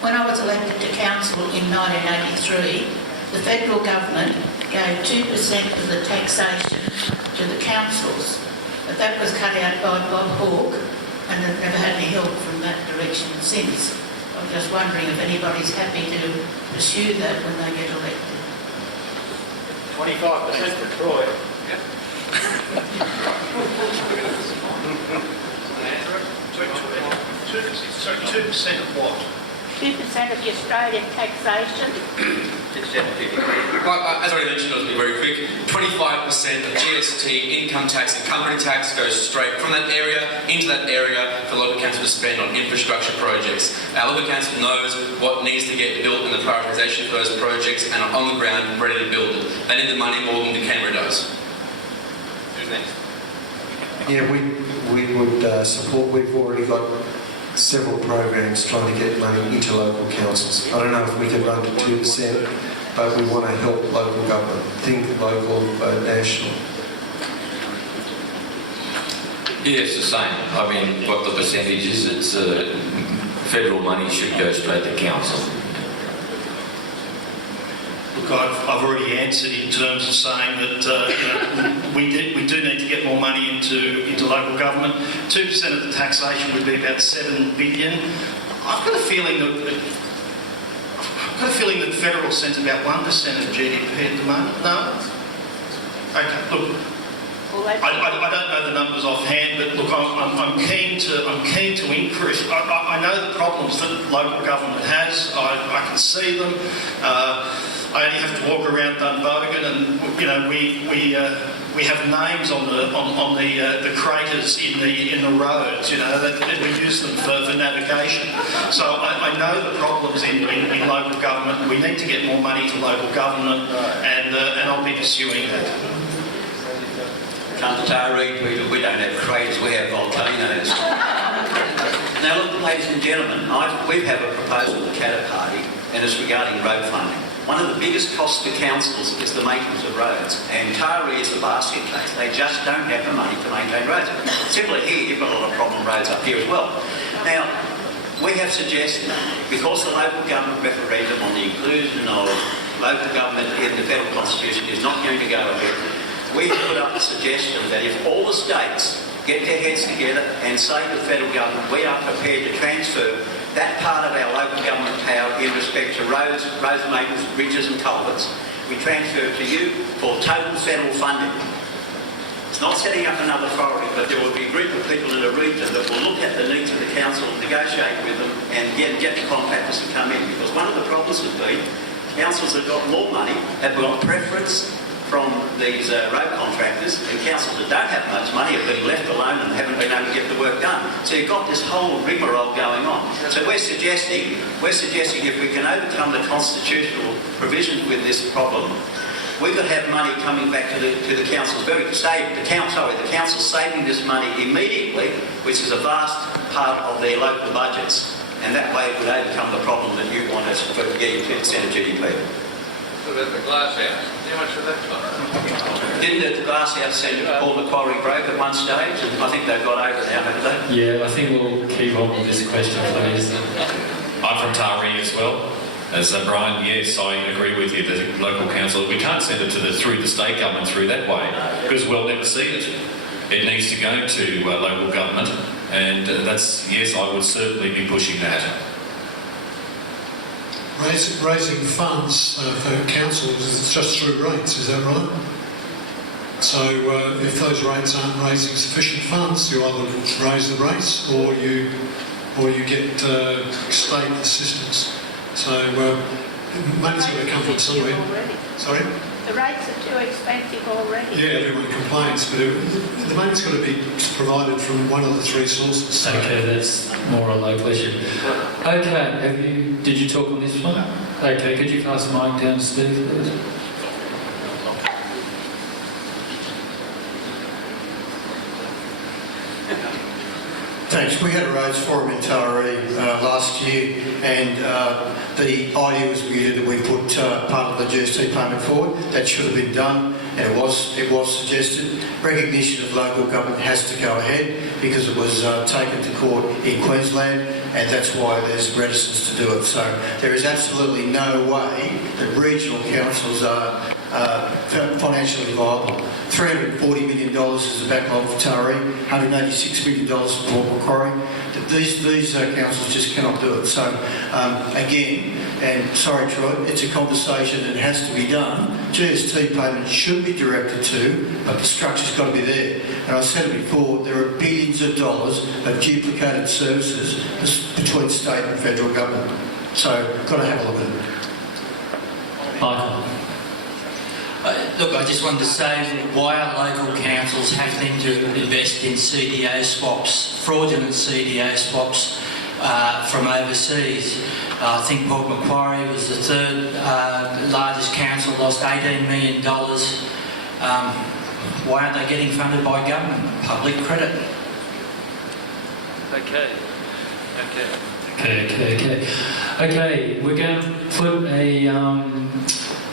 When I was elected to council in 1983, the federal government gave 2% of the taxation to the councils, but that was cut out by Bob Hawke, and they've never had any help from that direction since. I'm just wondering if anybody's happy to pursue that when they get elected. 25% for Troy. Yep. So 2% of what? 2% of the Australian taxation. As I already mentioned, I'll be very quick. 25% of GST, income tax and company tax goes straight from that area into that area for local council to spend on infrastructure projects. Our local council knows what needs to get built and the prioritisation for those projects, and are on the ground ready to build it. They need the money more than Canberra does. Who's next? Yeah, we would support. We've already got several programs trying to get money into local councils. I don't know if we can run to 2%, but we want to help local government. Think local, national. Yeah, it's the same. I mean, what the percentage is, it's federal money should go straight to council. Look, I've already answered in terms of saying that we do need to get more money into local government. 2% of the taxation would be about $7 billion. I've got a feeling that the federal spends about 1% of GDP at the moment. No? Okay. Look, I don't know the numbers offhand, but look, I'm keen to increase. I know the problems that local government has. I can see them. I only have to walk around Dunbogan, and you know we have names on the craters in the roads. You know that we use them for navigation. So I know the problems in local government. We need to get more money to local government, and I'll be pursuing that. Taree, we don't have craters, we have volcanoes. Now look, ladies and gentlemen, we have a proposal to Katter Party, and it's regarding road funding. One of the biggest costs to councils is the maintenance of roads, and Taree is a basket case. They just don't have the money to maintain roads. Similarly here, you've got a lot of problem roads up here as well. Now, we have suggested, because the local government referendum on the inclusion of local government in the federal constitution is not going to go ahead, we have put up a suggestion that if all the states get their heads together and say to the federal government, we are prepared to transfer that part of our local government power in respect to roads, maintenance, bridges and culverts, we transfer it to you for total federal funding. It's not setting up another authority, but there will be a group of people in the region that will look at the needs of the council, negotiate with them and get the contractors to come in. Because one of the problems has been councils that got more money have got preference from these road contractors, and councils that don't have much money have been left alone and haven't been able to get the work done. So you've got this whole rigmarole going on. So we're suggesting if we can overcome the constitutional provisions with this problem, we could have money coming back to the councils. The council saving this money immediately, which is a vast part of their local budgets, and that way it would overcome the problem that you want us to get 2% of GDP. About the glass house. How much of that cost? Didn't the glass house seem to call the quarry broke at one stage? And I think they've got over now, haven't they? Yeah, I think we'll keep on with this question, please. I'm from Taree as well. As Brian, yes, I agree with you. The local council, we can't send it through the state government through that way because we'll never see it. It needs to go to local government, and yes, I would certainly be pushing that. Raising funds for councils is just through rates, is that right? So if those rates aren't raising sufficient funds, you either raise the rates or you get state assistance. So money's got to come from somewhere. Sorry? The rates are too expensive already. Yeah, everyone complains, but the money's got to be provided from one of the three sources. Okay, that's more a local issue. Okay, did you talk on this one? Okay, could you pass the mic down to Steve, please? Thanks. We had a roads forum in Taree last year, and the idea was that we put part of the GST payment forward. That should have been done, and it was suggested. Recognition of local government has to go ahead because it was taken to court in Queensland, and that's why there's reticence to do it. So there is absolutely no way that regional councils are financially viable. $340 million is the backlog for Taree, $186 million for Port Macquarie. These councils just cannot do it. So again, and sorry Troy, it's a conversation that has to be done. GST payments should be directed to, but the structure's got to be there. And I said it before, there are billions of dollars of duplicated services between state and federal government. So got to have a look at it. Michael. Look, I just wanted to say why are local councils having to invest in CDO swaps, fraudulent CDO swaps from overseas? I think Port Macquarie was the third largest council, lost $18 million. Why aren't they getting funded by government? Public credit. Okay, we're going to put a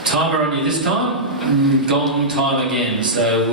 timer on you this time. Gong time again, so